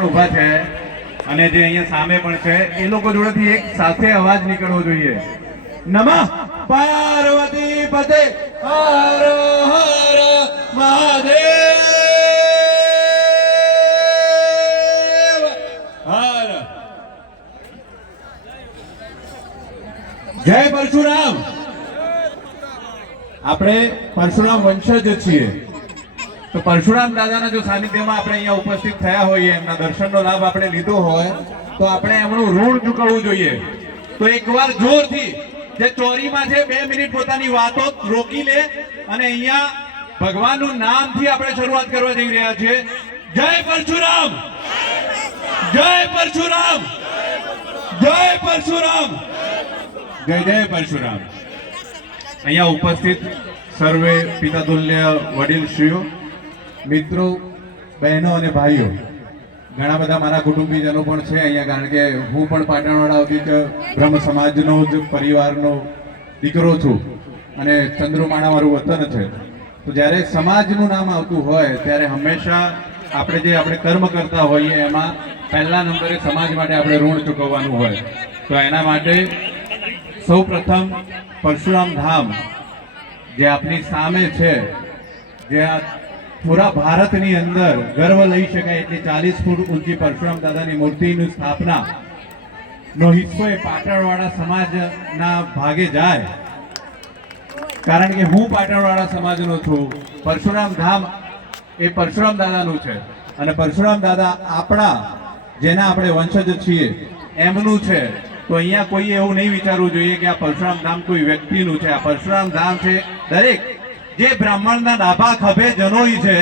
પણ ઊભા છે અને જે અહીંયા સામે પણ છે એ લોકો જોડેથી એક સાથે અવાજ નીકળવો જોઈએ. નમઃ પાર્વતી પતે હર હર મહાદેવ હર. જય પરશુરામ. આપણે પરશુરામ વંશજ છીએ, તો પરશુરામ દાદાના જો સાનિધ્યમાં આપણે અહીંયા ઉપસ્થિત થયા હોઈએ, એમના દર્શનનો લાભ આપણે લીધો હોય તો આપણે એમનું ઋણ ચૂકવવું જોઈએ. તો એકવાર જોરથી જે ચોરીમાં છે 2 મિનિટ પોતાની વાતો રોકી લે અને અહીંયા ભગવાનનું નામથી આપણે શરૂઆત કરવા જઈ રહ્યા છીએ. જય પરશુરામ, જય પરશુરામ, જય પરશુરામ, જય જય પરશુરામ. અહીંયા ઉપસ્થિત સર્વે પિતાતુલ્ય વડીલશ્રીઓ, મિત્રો, બહેનો અને ભાઈઓ, ઘણા બધા મારા કુટુંબીજનો પણ છે અહીંયા, કારણ કે હું પણ પાટણવાડા બ્રહ્મ સમાજનો જ પરિવારનો દીકરો છું અને ચંદ્રમાણા મારું વતન છે. તો જ્યારે સમાજનું નામ આવતું હોય ત્યારે હંમેશા આપણે કર્મ કરતા હોઈએ એમાં પહેલા નંબરે સમાજ માટે આપણે ઋણ ચૂકવવાનું હોય. તો એના માટે સૌ પ્રથમ પરશુરામ ધામ જે આપની સામે છે, જે આ પૂરા ભારતની અંદર ગર્વ લઈ શકાય એટલી 40 ફૂટ ઊંચી પરશુરામ દાદાની મૂર્તિની સ્થાપના નો હિસ્સો એ પાટણવાડા સમાજના ભાગે જાય, કારણ કે હું પાટણવાડા સમાજનો છું. પરશુરામ ધામ એ પરશુરામ દાદાનું છે અને પરશુરામ દાદા આપણા જેના આપણે વંશજ છીએ એમનું છે. તો અહીંયા કોઈ એવું નહીં વિચારવું જોઈએ કે આ પરશુરામ ધામ કોઈ વ્યક્તિનું છે. આ પરશુરામ ધામ છે દરેક જે બ્રાહ્મણના ડાભા ખભે જનોઈ છે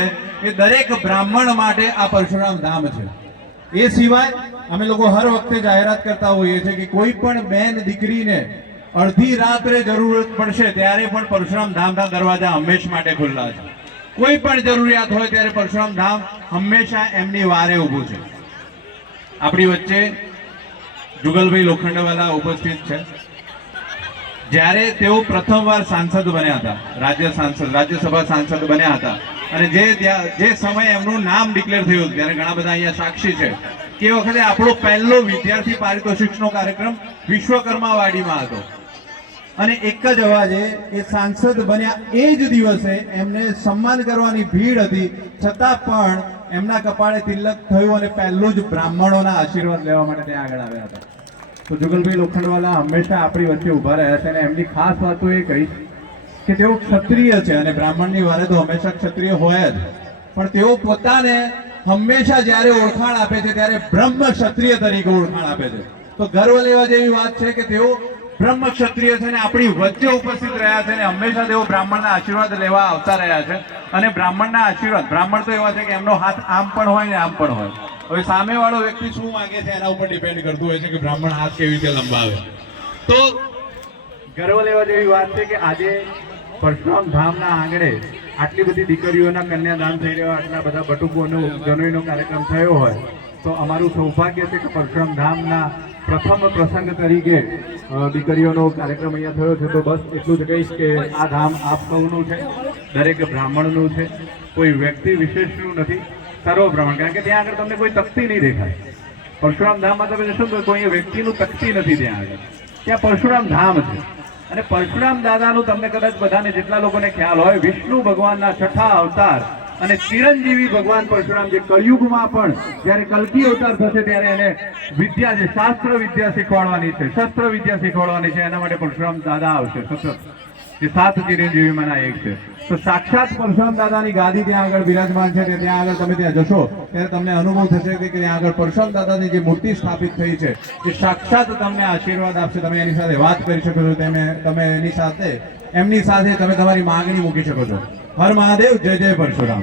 એ દરેક બ્રાહ્મણ માટે આ પરશુરામ ધામ છે. એ સિવાય અમે લોકો હર વખતે જાહેરાત કરતા હોઈએ છીએ કે કોઈ પણ બેન દીકરીને અડધી રાત્રે જરૂરત પડશે ત્યારે પણ પરશુરામ ધામના દરવાજા હંમેશ માટે ખુલ્લા છે. કોઈ પણ જરૂરિયાત હોય ત્યારે પરશુરામ ધામ હંમેશા એમની વારે ઊભું છે. આપણી વચ્ચે જુગલભાઈ લોખંડવાલા ઉપસ્થિત છે. જ્યારે તેઓ પ્રથમવાર સાંસદ બન્યા હતા, રાજ્યસભા સાંસદ બન્યા હતા, અને જે સમયે એમનું નામ ડિક્લેર થયું ત્યારે ઘણા બધા અહીંયા સાક્ષી છે કે એ વખતે આપણો પહેલો વિદ્યાર્થી પારિતોષિકનો કાર્યક્રમ વિશ્વકર્મા વાડીમાં હતો અને એક જ અવાજે એ સાંસદ બન્યા એ જ દિવસે એમને સન્માન કરવાની ભીડ હતી, છતાં પણ એમના કપાળે તિલક થયું અને પહેલું જ બ્રાહ્મણોના આશીર્વાદ લેવા માટે ત્યાં આગળ આવ્યા હતા. તો જુગલભાઈ લોખંડવાલા હંમેશા આપણી વચ્ચે ઊભા રહ્યા છે અને એમની ખાસ વાતો એ કહીશ કે તેઓ ક્ષત્રિય છે અને બ્રાહ્મણની વારે તો હંમેશા ક્ષત્રિય હોય જ, પણ તેઓ પોતાને હંમેશા જ્યારે ઓળખાણ આપે છે ત્યારે બ્રહ્મ ક્ષત્રિય તરીકે ઓળખાણ આપે છે. તો ગર્વ લેવા જેવી વાત છે કે તેઓ બ્રહ્મ ક્ષત્રિય છે અને આપણી વચ્ચે ઉપસ્થિત રહ્યા છે અને હંમેશા તેઓ બ્રાહ્મણના આશીર્વાદ લેવા આવતા રહ્યા છે. અને બ્રાહ્મણના આશીર્વાદ, બ્રાહ્મણ તો એવા છે કે એમનો હાથ આમ પણ હોય ને આમ પણ હોય. હવે સામેવાળો વ્યક્તિ શું માંગે છે એના ઉપર ડિપેન્ડ કરતું હોય છે કે બ્રાહ્મણ હાથ કેવી રીતે લંબાવે. તો ગર્વ લેવા જેવી વાત છે કે આજે પરશુરામ ધામના આંગણે આટલી બધી દીકરીઓના કન્યાદાન થઈ રહ્યો, આટલા બધા બટુકોનો જનોઈનો કાર્યક્રમ થયો હોય તો અમારું સૌભાગ્ય છે કે પરશુરામ ધામના પ્રથમ પ્રસંગ તરીકે દીકરીઓનો કાર્યક્રમ અહીંયા થયો છે. તો બસ એટલું જ કહીશ કે આ ધામ આપ સૌનું છે, દરેક બ્રાહ્મણનું છે, કોઈ વ્યક્તિ વિશેષનું નથી, સર્વ બ્રાહ્મણ. કારણ કે ત્યાં આગળ તમને કોઈ તકતી નહીં દેખાય. પરશુરામ ધામમાં તમે જશો તો કોઈ વ્યક્તિનું તકતી નથી ત્યાં આગળ, ત્યાં પરશુરામ ધામ છે. અને પરશુરામ દાદાનું તમને કદાચ બધાને જેટલા લોકોને ખ્યાલ હોય, વિષ્ણુ ભગવાનના 6થા અવતાર અને ચિરંજીવી ભગવાન પરશુરામ જે કળિયુગમાં પણ જ્યારે કલ્કી અવતાર થશે ત્યારે એને વિદ્યા છે, શાસ્ત્ર વિદ્યા શીખવાડવાની છે, શસ્ત્ર વિદ્યા શીખવાડવાની છે, એના માટે પરશુરામ દાદા આવશે સતત, જે 7 ચિરંજીવીમાંના એક છે. તો સાક્ષાત પરશુરામ દાદાની ગાદી ત્યાં આગળ બિરાજમાન છે. ત્યાં આગળ તમે ત્યાં જશો ત્યારે તમને અનુભવ થશે કે ત્યાં આગળ પરશુરામ દાદાની જે મૂર્તિ સ્થાપિત થઈ છે એ સાક્ષાત તમને આશીર્વાદ આપશે. તમે એની સાથે વાત કરી શકો છો, તમે એમની સાથે તમે તમારી માંગણી મૂકી શકો છો. હર મહાદેવ, જય જય પરશુરામ.